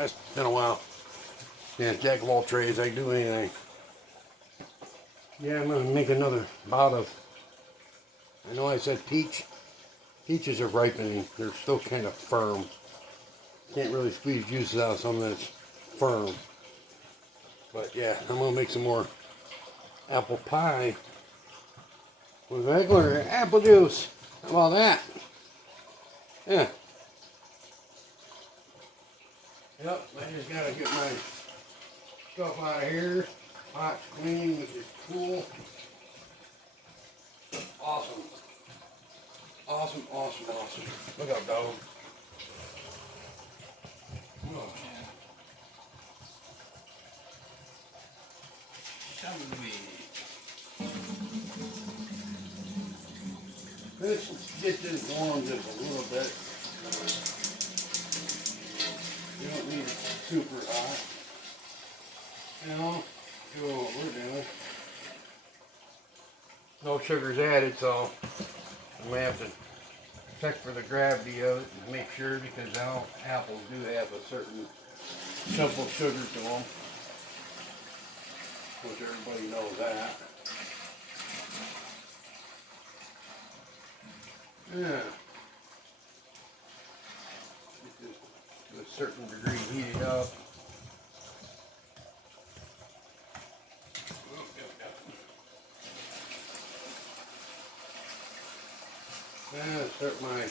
It's been a while. Yeah, jack of all trades, I can do anything. Yeah, I'm gonna make another bout of, I know I said peach. Peaches are ripening. They're still kind of firm. Can't really squeeze juices out of something that's firm. But yeah, I'm gonna make some more apple pie with regular apple juice. How about that? Yeah. Yep, I just gotta get my stuff out of here. Pot's clean, which is cool. Awesome. Awesome, awesome, awesome. Look out, dog. Oh. Let's get this warm just a little bit. You don't need it super hot. You know, do what we're doing. No sugar's added, so I'm gonna have to check for the gravity of it and make sure, because now apples do have a certain simple sugar to them, which everybody knows that. Yeah. Get this to a certain degree heated up. Then I start my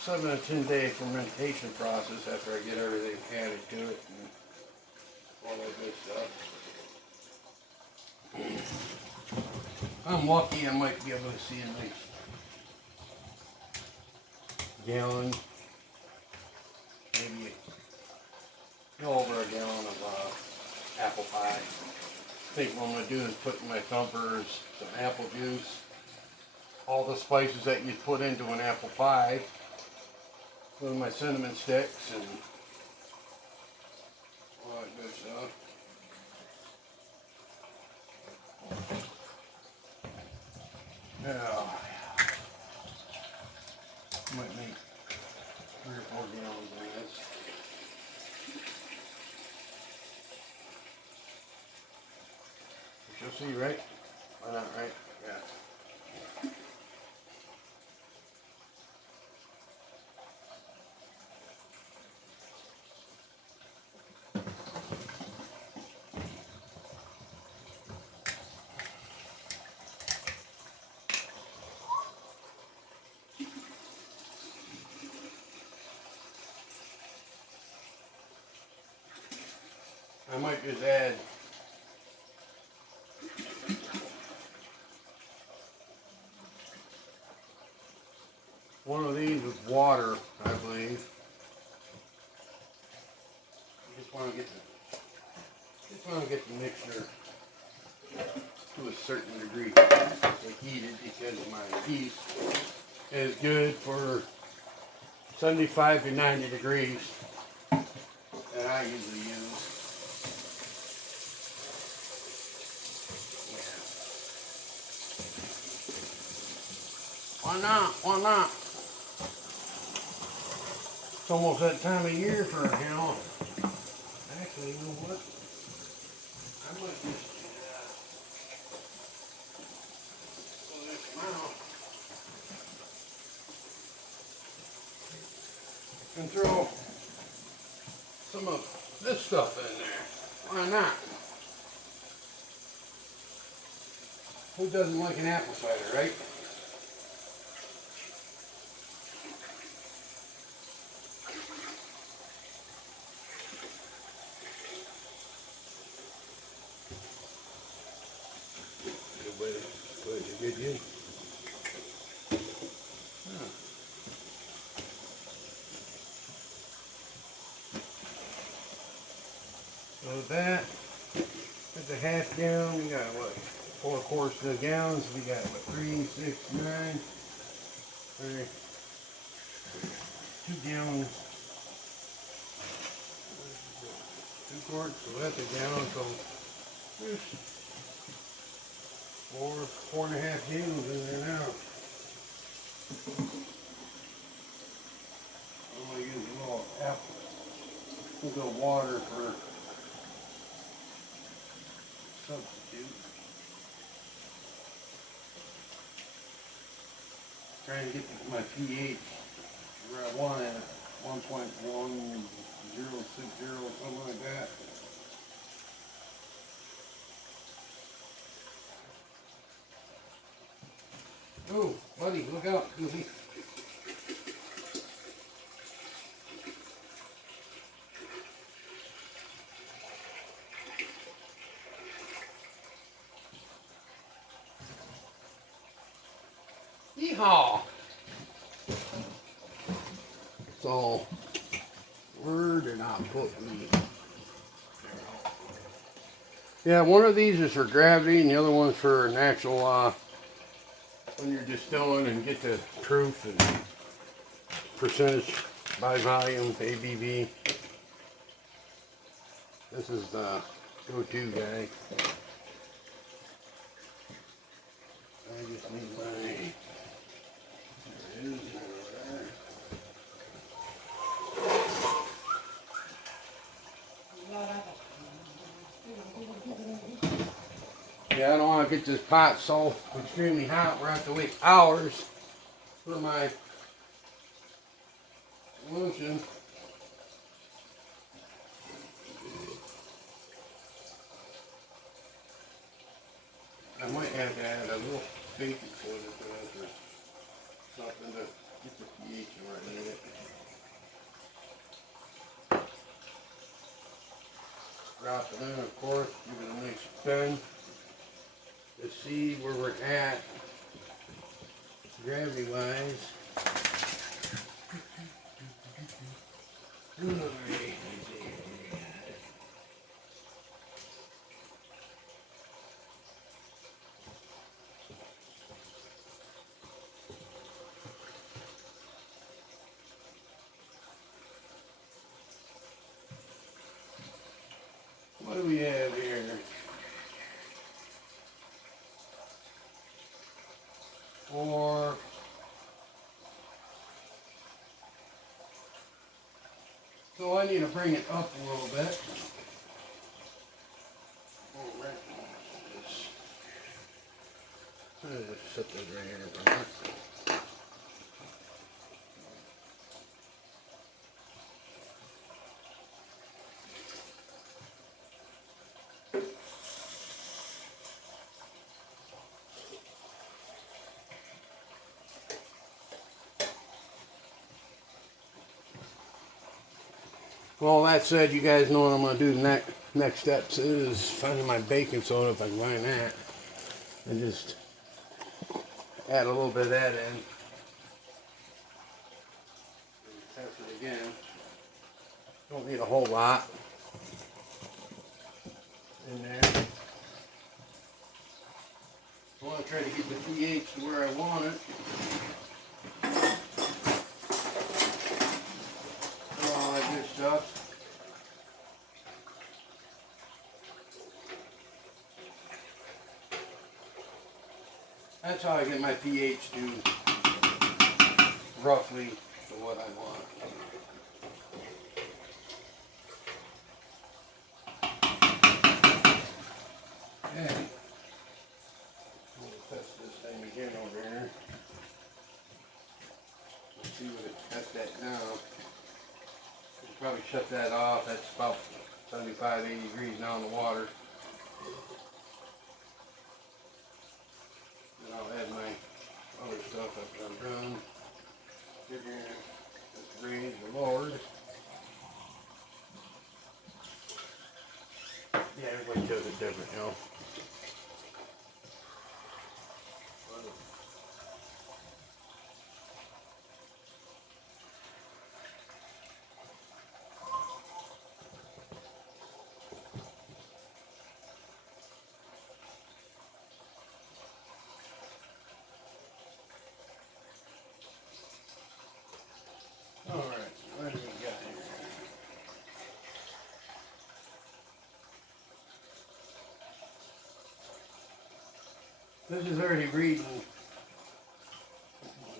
7 to 10 day fermentation process after I get everything added to it and all that good stuff. I'm lucky, I might be able to see a nice gallon, maybe over a gallon of apple pie. I think what I'm going to do is put in my thumpers some apple juice, all the spices that you put into an apple pie, with my cinnamon sticks and all that good stuff. Yeah. Might make 3 or 4 gallons of this. You'll see, right? Why not, right? Yeah. I might just add one of these with water, I believe. I just want to get the mixture to a certain degree heated, because my yeast is good for 75 to 90 degrees that I usually use. Yeah. Why not? Why not? It's almost that time of year for, actually, you know what? I might just pull this out and throw some of this stuff in there. Why not? Who doesn't like an apple cider, right? Good, good. So that is a half gallon. We got what? 4/4 of a gallon. So we got what? 3, 6, 9, 2 gallons. 2 quarts. So that's a gallon. So there's 4.5 gallons in there now. I'm gonna use a little apple We'll go water for substitute. Trying to get my pH where I want it at 1.1060, something like that. Oh, buddy, look out, Goofy. Yeehaw! So, where did I put me? Yeah, one of these is for gravity and the other one's for natural, when you're distilling and get the proof and percentage by volume, ABV. This is the go-to guy. I just need my... There it is. Yeah, I don't want to get this pot so extremely hot where I have to wait hours for my solution. I might have to add a little baking soda to it or something to get the pH where I need it. Drop it in, of course, give it a nice spin to see where we're at gravity wise. What do we have here? Four. So I need to bring it up a little bit. I'll just set this right here for a minute. Well, that said, you guys know what I'm going to do. The next steps is finding my baking soda if I can find that. And just add a little bit of that in. And test it again. Don't need a whole lot in there. I want to try to get the pH to where I want it. All that good stuff. That's how I get my pH to roughly to what I want. Okay. We'll test this thing again over here. Let's see what it cut that now. We'll probably shut that off. That's about 75, 80 degrees now in the water. Then I'll add my other stuff after I'm done. Figure let's raise the Lord. Yeah, everybody does it different, you know. Alright, what do we got here? This is already reading.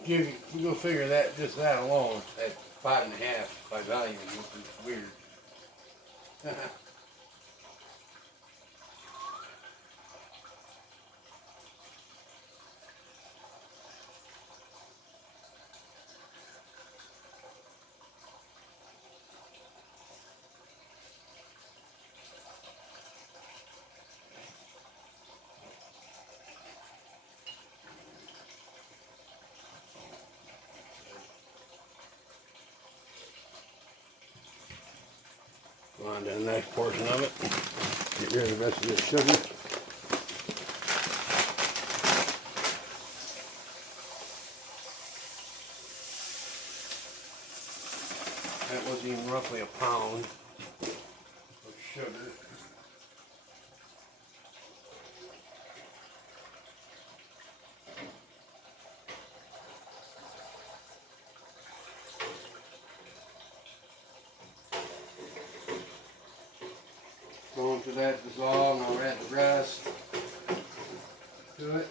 You go figure that, just that alone, at 5.5 by volume, which is weird. Go on to the next portion of it. Get rid of the rest of the sugar. That was even roughly a pound of sugar. Go into that dissolve, and I'll add the rest to it.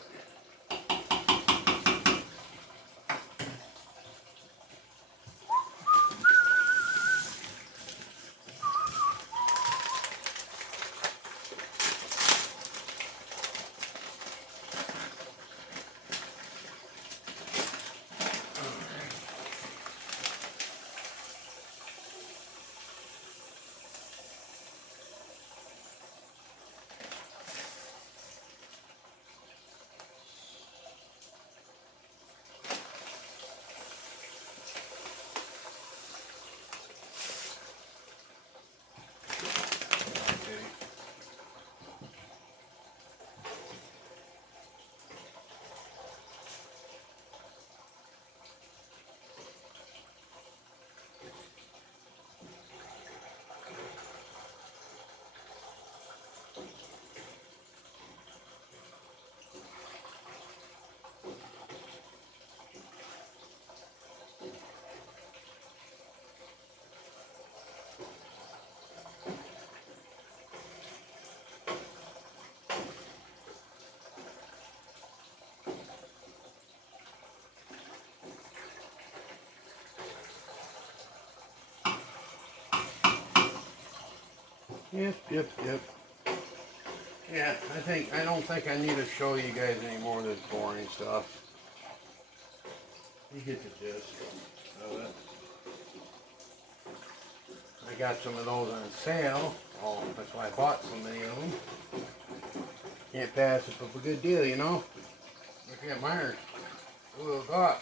Yep. Yeah, I don't think I need to show you guys any more of this boring stuff. You get the gist of it. I got some of those on sale. Oh, that's why I bought so many of them. Can't pass up a good deal, you know. Look at mine. Ooh, God.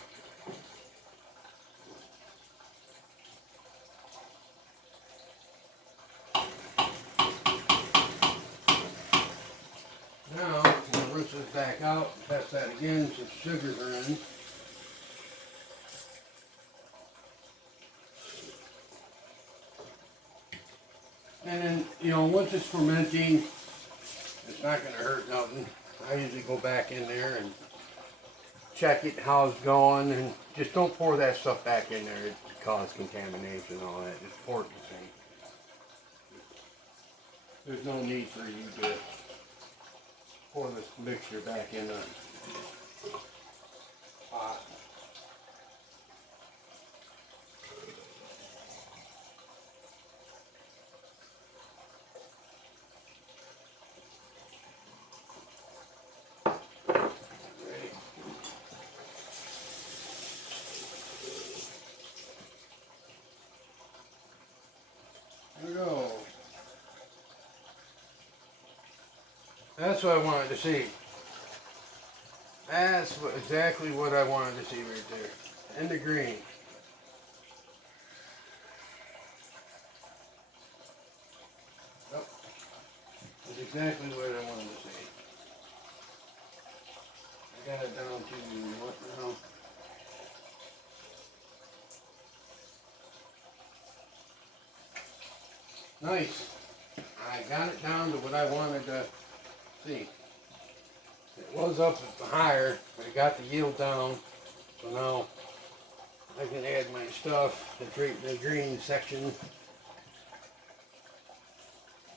Now, I'm going to rinse this back out and test that again since sugars are in. And then, you know, once it's fermenting, it's not going to hurt nothing. I usually go back in there and check it, how it's going, and just don't pour that stuff back in there. It causes contamination and all that. Just pour it in the sink. There's no need for you to pour this mixture back in the pot. There we go. That's what I wanted to see. That's exactly what I wanted to see right there. In the green. Yep. That's exactly what I wanted to see. I got it down to what now? Nice. I got it down to what I wanted to see. It was up higher, but I got the yield down. So now I can add my stuff, the green section.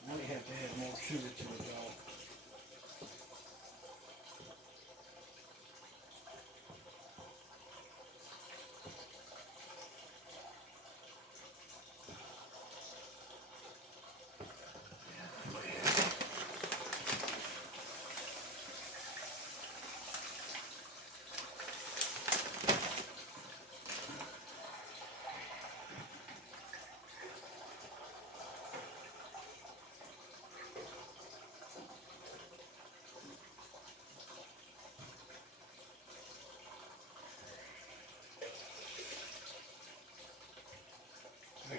Might have to add more sugar to it though.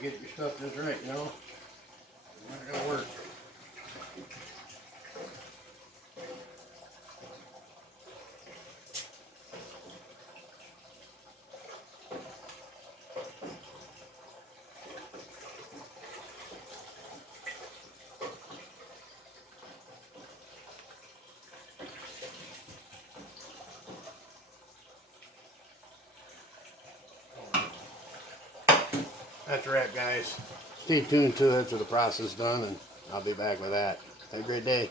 get your stuff just right, you know? It's not gonna work. That's a wrap, guys. Stay tuned to it till the process is done, and I'll be back with that. Have a great day.